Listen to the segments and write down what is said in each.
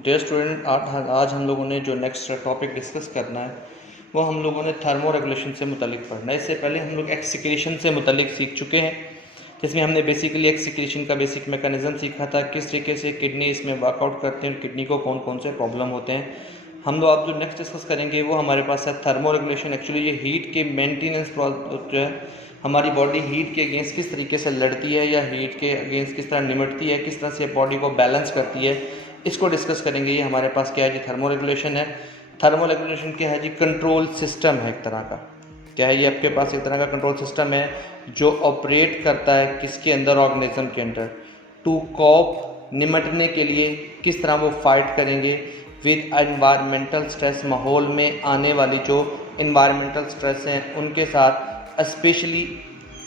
Dear student, आज हम लोगों ने जो नेक्स्ट टॉपिक डिस्कस करना है वो हम लोगों ने थर्मो रेगुलेशन से मुतालिक पढ़ना है। इससे पहले हम लोग एक्सक्रीशन से मुतालिक सीख चुके हैं, जिसमें हमने बेसिकली एक्सक्रीशन का बेसिक मैकेनिज्म सीखा था, किस तरीके से किडनी इसमें वर्कआउट करते हैं, किडनी को कौन कौन से प्रॉब्लम होते हैं। हम लोग अब जो नेक्स्ट डिस्कस करेंगे वो हमारे पास है थर्मो रेगुलेशन। एक्चुअली ये हीट के मेंटेनेंस जो है, हमारी बॉडी हीट के अगेंस्ट किस तरीके से लड़ती है या हीट के अगेंस्ट किस तरह निमटती है, किस तरह से बॉडी को बैलेंस करती है, इसको डिस्कस करेंगे। ये हमारे पास क्या है जी, थर्मो रेगुलेशन है। थर्मो रेगुलेशन क्या है जी, कंट्रोल सिस्टम है एक तरह का। क्या है ये, आपके पास एक तरह का कंट्रोल सिस्टम है जो ऑपरेट करता है किसके अंदर, ऑर्गेनिज्म के अंदर, टू कॉप, निमटने के लिए किस तरह वो फाइट करेंगे विद एनवायरमेंटल स्ट्रेस। माहौल में आने वाली जो इन्वायरमेंटल स्ट्रेस हैं उनके साथ, स्पेशली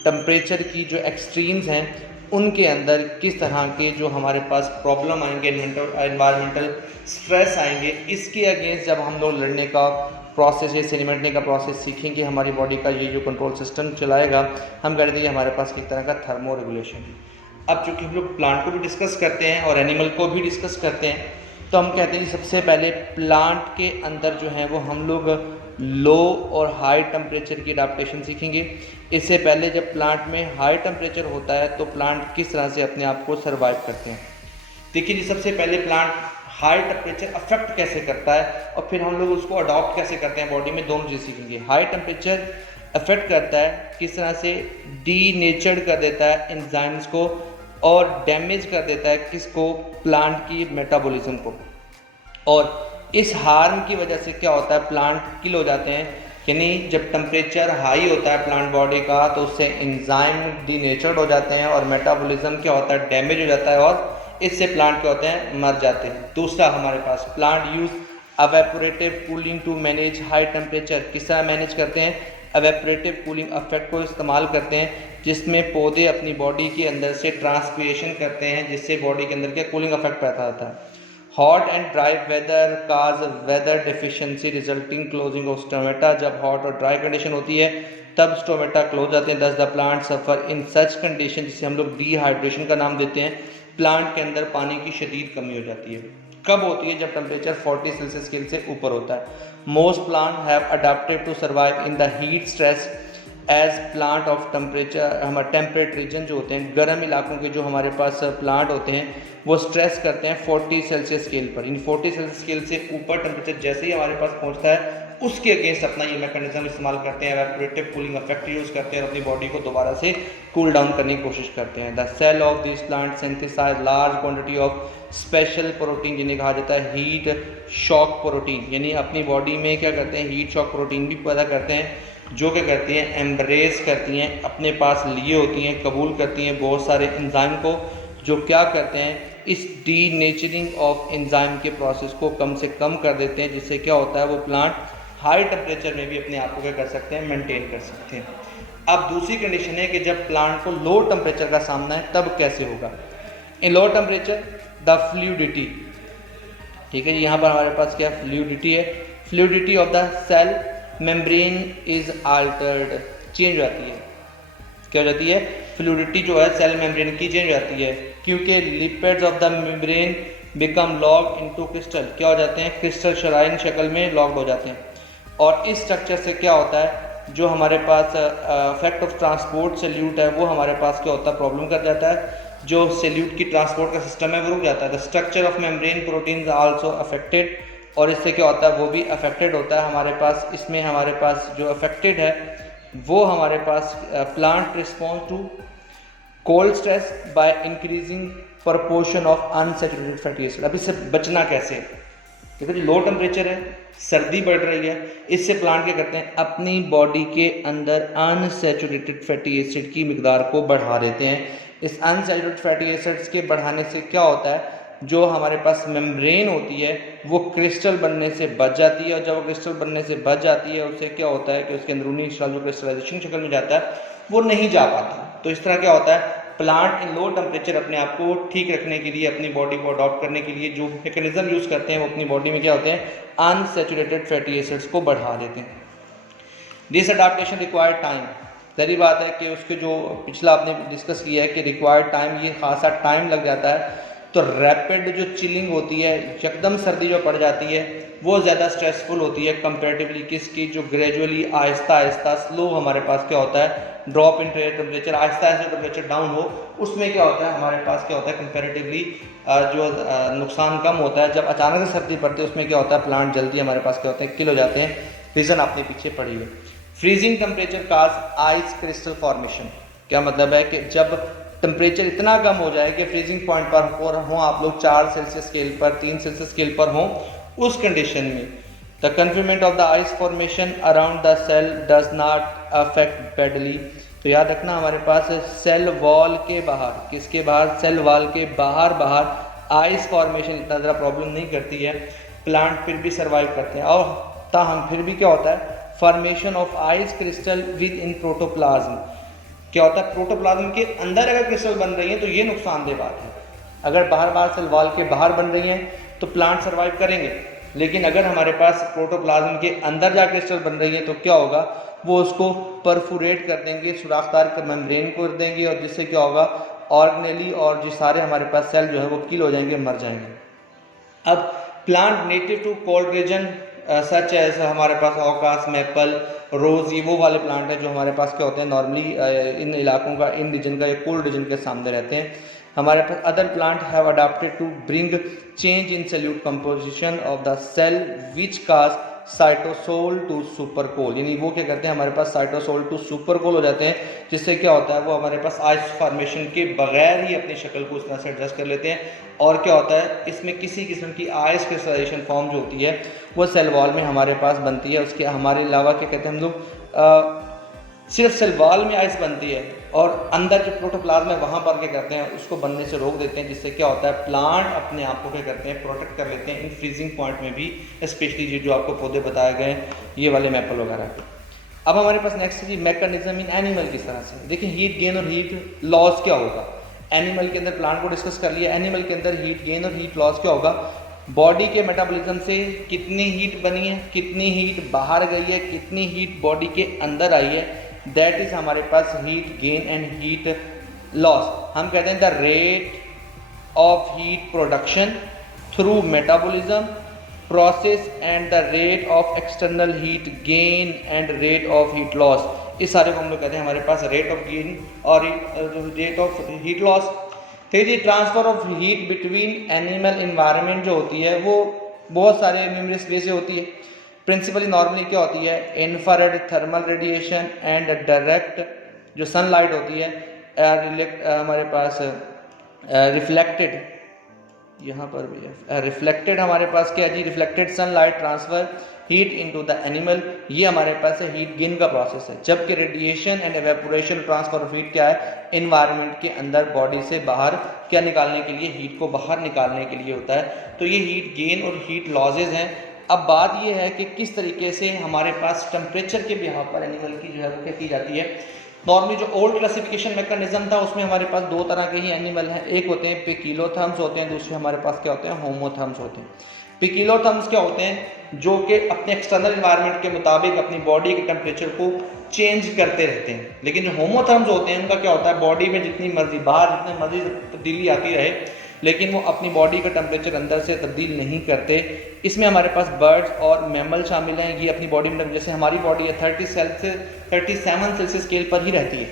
टेम्परेचर की जो एक्सट्रीम्स हैं उनके अंदर किस तरह के जो हमारे पास प्रॉब्लम आएंगे, एनवायरमेंटल स्ट्रेस आएंगे, इसके अगेंस्ट जब हम लोग लड़ने का प्रोसेस, इससे निमटने का प्रोसेस सीखेंगे, हमारी बॉडी का ये जो कंट्रोल सिस्टम चलाएगा, हम कहते हैं हमारे पास किस तरह का थर्मो रेगुलेशन है। अब चूँकि हम लोग प्लांट को भी डिस्कस करते हैं और एनिमल को भी डिस्कस करते हैं, तो हम कहते हैं कि सबसे पहले प्लांट के अंदर जो है वो हम लोग लो और हाई टेम्परेचर की अडाप्टेशन सीखेंगे। इससे पहले जब प्लांट में हाई टेम्परेचर होता है तो प्लांट किस तरह से अपने आप को सर्वाइव करते हैं। देखिए जी, सबसे पहले प्लांट हाई टेम्परेचर अफेक्ट कैसे करता है और फिर हम लोग उसको अडॉप्ट कैसे करते हैं बॉडी में, दोनों चीज़ सीखेंगे। हाई टेम्परेचर अफेक्ट करता है, किस तरह से डीनेचर्ड कर देता है एंजाइम्स को और डैमेज कर देता है किसको, प्लांट की मेटाबॉलिज्म को। और इस हार्म की वजह से क्या होता है, प्लांट किल हो जाते हैं। यानी जब टेम्परेचर हाई होता है प्लांट बॉडी का तो उससे एंजाइम डीनेचर्ड हो जाते हैं और मेटाबॉलिज्म क्या होता है, डैमेज हो जाता है और इससे प्लांट क्या होते हैं, मर जाते हैं। दूसरा हमारे पास plant use evaporative cooling to manage high temperature. किस तरह मैनेज करते हैं, एवेपोरेटिव कूलिंग इफेक्ट को इस्तेमाल करते हैं, जिसमें पौधे अपनी बॉडी के अंदर से ट्रांसपिरेशन करते हैं, जिससे बॉडी के अंदर क्या कूलिंग इफेक्ट पैदा होता है। Hot and dry weather cause weather deficiency resulting closing of stomata. जब हॉट और ड्राई कंडीशन होती है तब स्टोमेटा क्लोज जाते हैं, thus the plant suffer in such condition, जिसे हम लोग डिहाइड्रेशन का नाम देते हैं। प्लांट के अंदर पानी की शदीद कमी हो जाती है। कब होती है, जब टेम्परेचर 40 सेल्सियस स्केल से ऊपर होता है। Most plant have adapted to survive in the heat stress as plant of temperature. हमारे टेम्परेट रीजन जो होते हैं, गर्म इलाकों के जो हमारे पास प्लांट होते हैं, वो स्ट्रेस करते हैं 40 सेल्सियस स्केल पर। इन 40 सेल्सियस स्केल से ऊपर टेम्परेचर जैसे ही हमारे पास पहुंचता है उसके अगेंस्ट अपना ये मैकेनिज्म इस्तेमाल करते हैं, एवेपोरेटिव कूलिंग इफेक्ट यूज़ करते हैं और अपनी बॉडी को दोबारा से कूल डाउन करने की कोशिश करते हैं। The cell of this plant synthesize large quantity of special protein, जिन्हें कहा जाता है हीट शॉक प्रोटीन। यानी अपनी बॉडी में क्या करते हैं, हीट शॉक प्रोटीन भी पैदा करते हैं, जो क्या करती हैं, एम्ब्रेस करती हैं, अपने पास लिए होती हैं, कबूल करती हैं बहुत सारे एंजाइम को, जो क्या करते हैं, इस डीनेचरिंग ऑफ एंजाइम के प्रोसेस को कम से कम कर देते हैं, जिससे क्या होता है, वो प्लांट हाई टेम्परेचर में भी अपने आप को क्या कर सकते हैं, मेंटेन कर सकते हैं। अब दूसरी कंडीशन है कि जब प्लांट को लो टेम्परेचर का सामना है तब कैसे होगा। इन लो टेम्परेचर द फ्लूइडिटी, ठीक है जी, यहाँ पर हमारे पास क्या फ्लूइडिटी है, fluidity of the cell membrane is altered, change हो जाती है। क्या हो जाती है, फ्लूइडिटी जो है सेल मेम्ब्रेन की चेंज हो जाती है, क्योंकि lipids of the membrane become locked into crystal. क्या हो जाते हैं, क्रिस्टल शराइन शक्ल में लॉक्ड हो जाते हैं। और इस स्ट्रक्चर से क्या होता है, जो हमारे पास इफेक्ट ऑफ ट्रांसपोर्ट सल्यूट है वो हमारे पास क्या होता है, प्रॉब्लम कर जाता है। जो सल्यूट की ट्रांसपोर्ट का सिस्टम है वो रुक जाता है। The structure of membrane proteins also affected, और इससे क्या होता है, वो भी अफेक्टेड होता है हमारे पास। इसमें हमारे पास जो अफेक्टेड है वो हमारे पास plant response to cold stress by increasing proportion of unsaturated fatty acid. अब इससे बचना कैसे, देखो जी, लो टेम्परेचर है, सर्दी बढ़ रही है, इससे प्लांट क्या करते हैं, अपनी बॉडी के अंदर अनसैचुरेटेड फैटी एसिड की मिकदार को बढ़ा देते हैं। इस अनसैचुरेटेड फैटी एसिड्स के बढ़ाने से क्या होता है, जो हमारे पास मेम्ब्रेन होती है वो क्रिस्टल बनने से बच जाती है, और जब वो क्रिस्टल बनने से बच जाती है उससे क्या होता है कि उसके अंदरूनी जो क्रिस्टलाइजेशन शक्ल में जाता है वो नहीं जा पाता। तो इस तरह क्या होता है, प्लांट इन लो टेम्परेचर अपने आप को ठीक रखने के लिए, अपनी बॉडी को अडॉप्ट करने के लिए जो मैकेनिज्म यूज़ करते हैं वो अपनी बॉडी में क्या होते हैं, अनसैचुरेटेड फैटी एसिड्स को बढ़ा देते हैं। दिस अडाप्टेशन रिक्वायर्ड टाइम, ज़ाहिर बात है कि उसके जो पिछला आपने डिस्कस किया है कि रिक्वायर्ड टाइम, ये खासा टाइम लग जाता है। तो रैपिड जो चिलिंग होती है, यकदम सर्दी जो पड़ जाती है, वो ज़्यादा स्ट्रेसफुल होती है कंपेरेटिवली किसकी, जो ग्रेजुअली आहिस्ता आहिस्ता स्लो हमारे पास क्या होता है, drop in temperature, Aahista Aahista temperature down हो, उसमें क्या होता है हमारे पास क्या होता है कंपेरेटिवली जो नुकसान कम होता है। जब अचानक से सर्दी पड़ती है उसमें क्या होता है प्लांट जल्दी हमारे पास क्या होते हैं किल हो जाते हैं। रीज़न आपने पीछे पढ़ी है। फ्रीजिंग टेम्परेचर काज आइस क्रिस्टल फॉर्मेशन, क्या मतलब है कि जब टेम्परेचर इतना कम हो जाए कि फ्रीजिंग पॉइंट पर हो आप लोग 4 सेल्सियस स्केल पर, 3 सेल्सियस स्केल पर हों, उस कंडीशन में the confinement of the ice formation around the cell does not affect badly. तो याद रखना हमारे पास सेल वॉल के बाहर, किसके बाहर, सेल वॉल के बाहर आइस फॉर्मेशन इतना ज़्यादा प्रॉब्लम नहीं करती है, प्लांट फिर भी सर्वाइव करते हैं। और ताहम फिर भी क्या होता है, formation of ice crystal with in protoplasm, क्या होता है प्रोटोप्लाज्म के अंदर अगर क्रिस्टल बन रही है तो ये नुकसानदेह बात है। अगर बाहर सेल वॉल के बाहर बन रही हैं तो प्लांट सर्वाइव करेंगे, लेकिन अगर हमारे पास प्रोटोप्लाज्म के अंदर जा क्रिस्टल बन रही है तो क्या होगा, वो उसको परफोरेट कर देंगे, सुराखदार मेम्ब्रेन को कर देंगे, और जिससे क्या होगा ऑर्गेनेली और जो सारे हमारे पास सेल जो है वो किल हो जाएंगे, मर जाएंगे। अब plant native to cold region such as हमारे पास ऑकास, मैपल, रोज, ये वो वाले प्लांट हैं जो हमारे पास क्या होते हैं नॉर्मली इन इलाकों का, इन रीजन का या कोल्ड रीजन के सामने रहते हैं। हमारे पास other plant have adopted to bring change in solute composition of the cell which cause cytosol to supercool, यानी वो क्या करते हैं हमारे पास साइटोसोल टू सुपरकोल हो जाते हैं, जिससे क्या होता है वो हमारे पास आइस फॉर्मेशन के बगैर ही अपनी शक्ल को उस तरह से एडजस्ट कर लेते हैं। और क्या होता है इसमें किसी किस्म की आइस क्रिस्टलाइजेशन फॉर्म जो होती है वो सेल वॉल में हमारे पास बनती है। उसके हमारे अलावा क्या कहते हैं हम लोग सिर्फ सेल वॉल में आइस बनती है, और अंदर जो प्रोटोप्लाज्म है वहाँ पर क्या करते हैं उसको बनने से रोक देते हैं, जिससे क्या होता है प्लांट अपने आप को क्या करते हैं प्रोटेक्ट कर लेते हैं इन फ्रीजिंग पॉइंट में भी, स्पेशली जो आपको पौधे बताए गए ये वाले मैपल वगैरह। अब हमारे पास next the mechanism in animal किस तरह से, देखिए हीट गेन और हीट लॉस क्या होगा। एनिमल के अंदर प्लांट को डिस्कस कर लिया, एनिमल के अंदर हीट गेन और हीट लॉस क्या होगा, बॉडी के मेटाबॉलिज्म से कितनी हीट बनी है, कितनी हीट बाहर गई है, कितनी हीट बॉडी के अंदर आई है, दैट इज हमारे पास heat gain and heat loss. हम कहते हैं the rate of heat production through metabolism process and the rate of external heat gain and rate of heat loss, इस सारे को हम लोग कहते हैं हमारे पास रेट ऑफ गेन और रेट ऑफ हीट लॉस। फिर the transfer of heat between animal environment जो होती है वो बहुत सारे न्यूमरस वे से होती है। प्रिंसिपली नॉर्मली क्या होती है, infrared thermal radiation and direct जो सनलाइट होती है हमारे पास रिफ्लेक्टेड, यहाँ पर भी है रिफ्लेक्टेड, हमारे पास क्या है the reflected sunlight transfer heat into the animal, ये हमारे पास है हीट गेन का प्रोसेस है। जबकि radiation and evaporation transfer of heat क्या है, इन्वायरमेंट के अंदर बॉडी से बाहर क्या निकालने के लिए, हीट को बाहर निकालने के लिए होता है। तो ये हीट गेन और हीट लॉसेज हैं। अब बात ये है कि किस तरीके से हमारे पास टेम्परेचर के बिहाफ पर एनिमल की जो है वो क्या की जाती है। नॉर्मली जो ओल्ड क्लासिफिकेशन मैकेनिज्म था उसमें हमारे पास दो तरह के ही एनिमल हैं, एक होते हैं पिकिलोथर्म्स होते हैं, दूसरे हमारे पास क्या होते हैं होमोथर्म्स होते हैं। पिकिलोथर्म्स क्या होते हैं, जो कि अपने एक्सटर्नल इन्वायरमेंट के मुताबिक अपनी बॉडी के टेम्परेचर को चेंज करते रहते हैं। लेकिन जो होमोथर्म्स होते हैं उनका क्या होता है, बॉडी में जितनी मर्जी बाहर जितनी मर्जी तब्दीली आती रहे लेकिन वो अपनी बॉडी का टेम्परेचर अंदर से तब्दील नहीं करते। इसमें हमारे पास बर्ड्स और मैमल शामिल हैं। ये अपनी बॉडी में, जैसे हमारी बॉडी है 37 सेल्सियस स्केल पर ही रहती है,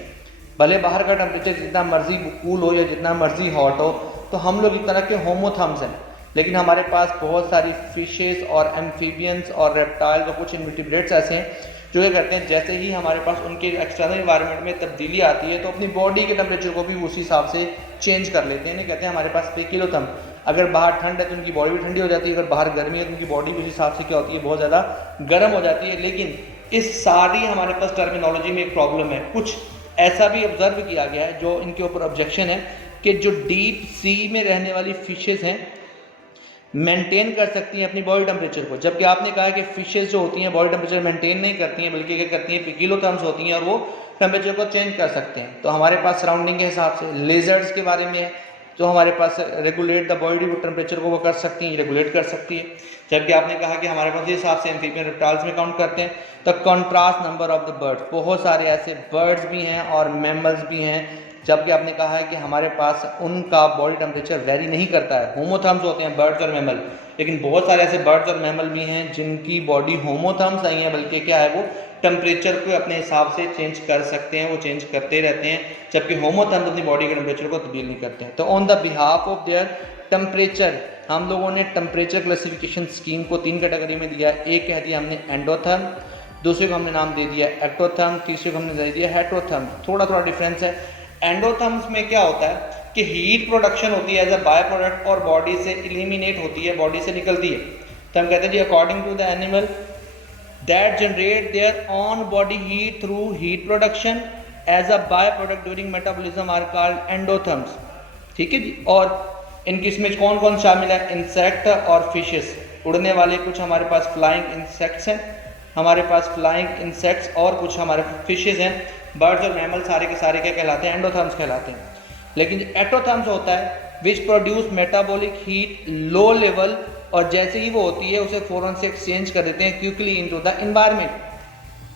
भले बाहर का टेम्परेचर जितना मर्जी कूल हो या जितना मर्जी हॉट हो। तो हम लोग एक तरह के होमोथर्म्स हैं। लेकिन हमारे पास बहुत सारी फिशेस और एम्फीबियंस और रेप्टाइल्स और कुछ इनवर्टिब्रेट्स ऐसे हैं जो ये करते हैं जैसे ही हमारे पास उनके एक्सटर्नल इन्वायरमेंट में तब्दीली आती है तो अपनी बॉडी के टेम्परेचर को भी उसी हिसाब से चेंज कर लेते हैं। इन्हें कहते हैं हमारे पास पिकिलोथर्म। अगर बाहर ठंड है तो उनकी बॉडी भी ठंडी हो जाती है, अगर बाहर गर्मी है तो उनकी बॉडी भी उस हिसाब से क्या होती है, बहुत ज़्यादा गर्म हो जाती है। लेकिन इस सारी हमारे पास टर्मिनोलॉजी में एक प्रॉब्लम है। कुछ ऐसा भी ऑब्जर्व किया गया है जो इनके ऊपर ऑब्जेक्शन है कि जो डीप सी में रहने वाली फिशेस हैं मेंटेन कर सकती हैं अपनी बॉडी टेम्परेचर को, जबकि आपने कहा कि फिशेस जो होती हैं बॉडी टेम्परेचर मेंटेन नहीं करती हैं बल्कि क्या करती हैं, पिकिलोथर्म्स होती हैं और वो टेम्परेचर को चेंज कर सकते हैं। तो हमारे पास सराउंडिंग के हिसाब से लेजर्ड्स के बारे में है, तो हमारे पास रेगुलेट द बॉडी टेम्परेचर को वो कर सकती है, रेगुलेट कर सकती है। जबकि आपने कहा कि हमारे पास इस हिसाब से एम्फीबियन रेप्टाइल्स में काउंट करते हैं। The contrast number of the birds, बहुत सारे ऐसे बर्ड्स भी हैं और मैमल्स भी हैं, जबकि आपने कहा है कि हमारे पास उनका बॉडी टेम्परेचर वेरी नहीं करता है। होमोथर्म्स होते हैं बर्ड्स और मैमल, लेकिन बहुत सारे ऐसे बर्ड्स और मैमल भी हैं जिनकी बॉडी होमोथर्म्स नहीं है, बल्कि क्या है वो टेम्परेचर को अपने हिसाब से चेंज कर सकते हैं, वो चेंज करते रहते हैं, जबकि होमोथर्म्स अपनी बॉडी के टेम्परेचर को तब्दील नहीं करते हैं। तो on the behalf of their temperature हम लोगों ने टेम्परेचर क्लासिफिकेशन स्कीम को 3 कैटेगरी में दिया है। एक कह दिया हमने एंडोथर्म, दूसरे को हमने नाम दे दिया एक्टोथर्म, तीसरे को हमने दे दिया हेटेरोथर्म। थोड़ा थोड़ा डिफरेंस है। एंडोथर्म्स में क्या होता है कि हीट प्रोडक्शन होती है एज अ बाय प्रोडक्ट और बॉडी से इलिमिनेट होती है, बॉडी से निकलती है। तो हम कहते हैं the according to the animal that generate their own body heat through heat production as a byproduct during metabolism are called endotherms। ठीक है जी। और इनकी इसमें कौन कौन शामिल है? इंसेक्ट और फिशेस, उड़ने वाले कुछ हमारे पास फ्लाइंग इंसेक्ट्स हैं, हमारे पास फ्लाइंग इंसेक्ट्स और कुछ हमारे फिशेस हैं। बर्ड्स और मैमल सारे के सारे क्या कहलाते हैं? एंडोथर्म्स कहलाते हैं। लेकिन एक्टोथर्म्स होता है which produce metabolic heat low level, और जैसे ही वो होती है उसे फ़ौरन से एक्सचेंज कर देते हैं क्विकली इनटू द एनवायरनमेंट।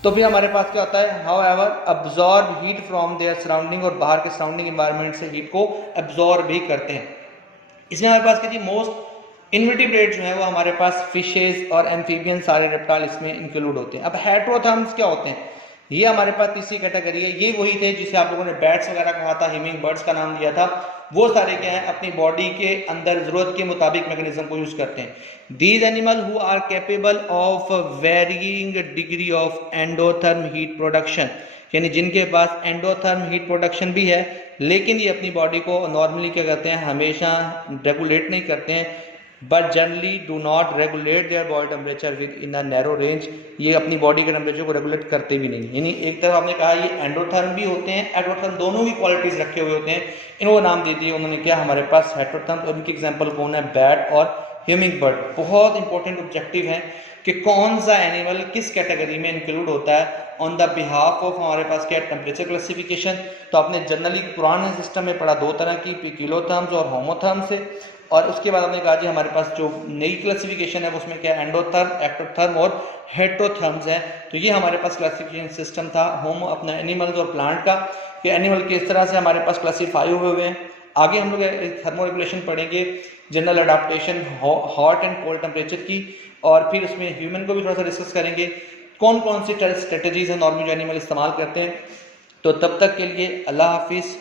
तो फिर हमारे पास क्या होता है? How ever absorb heat from their surrounding, और बाहर के सराउंडिंग एनवायरनमेंट से हीट को एब्जॉर्ब भी करते हैं। इसमें हमारे पास क्या मोस्ट इनवर्टिब्रेट जो है वो हमारे पास फिशेज और एम्फीबियन सारे रेप्टाइल इसमें इंक्लूड होते हैं। अब हेटेरोथर्म्स क्या होते हैं? ये हमारे पास तीसरी कैटेगरी है। ये वही थे जिसे आप लोगों ने बैट्स वगैरह कहा था, हिमिंग बर्ड्स का नाम दिया था। वो सारे क्या है? अपनी बॉडी के अंदर जरूरत के मुताबिक मैकेनिज्म को यूज करते हैं। These animal who are capable of varying degree of endotherm heat production, यानी जिनके पास एंडोथर्म हीट प्रोडक्शन भी है, लेकिन ये अपनी बॉडी को नॉर्मली क्या करते हैं? हमेशा रेगुलेट नहीं करते हैं, but generally do not regulate their body temperature with in a narrow range. ये अपनी बॉडी के टेम्परेचर को रेगुलेट करते भी नहीं। यानी एक तरफ आपने कहा ये एंडोथर्म भी होते हैं, एक्टोथर्म, दोनों ही क्वालिटीज रखे हुए होते हैं। इनको नाम दे दिए उन्होंने क्या हमारे पास? हेटेरोथर्म। और इनकी एग्जाम्पल कौन है? बैट और ह्यूमिंग बर्ड। बहुत इंपॉर्टेंट ऑब्जेक्टिव है कि कौन सा एनिमल किस कैटेगरी में इंक्लूड होता है ऑन द बिहाफ ऑफ हमारे पास क्या? Temperature classification. तो आपने जनरली पुराने सिस्टम में पढ़ा दो तरह की, किलोथर्म्स और होमोथर्म्स से, और उसके बाद हमने कहा जी हमारे पास जो नई क्लासिफिकेशन है उसमें क्या? एंडोथर्म, एक्टोथर्म और हेटेरोथर्म्स है। तो ये हमारे पास क्लासिफिकेशन सिस्टम था होमो अपना एनिमल्स और प्लांट का, कि एनिमल किस तरह से हमारे पास क्लासीफाई हुए हैं। आगे हम लोग थर्मो रेगुलेशन पढ़ेंगे, general adaptation hot and cold temperature की, और फिर उसमें ह्यूमन को भी थोड़ा सा डिस्कस करेंगे कौन कौन सी स्ट्रेटजीज है नॉर्मल जो एनिमल इस्तेमाल करते हैं। तो तब तक के लिए अल्लाह हाफिज़।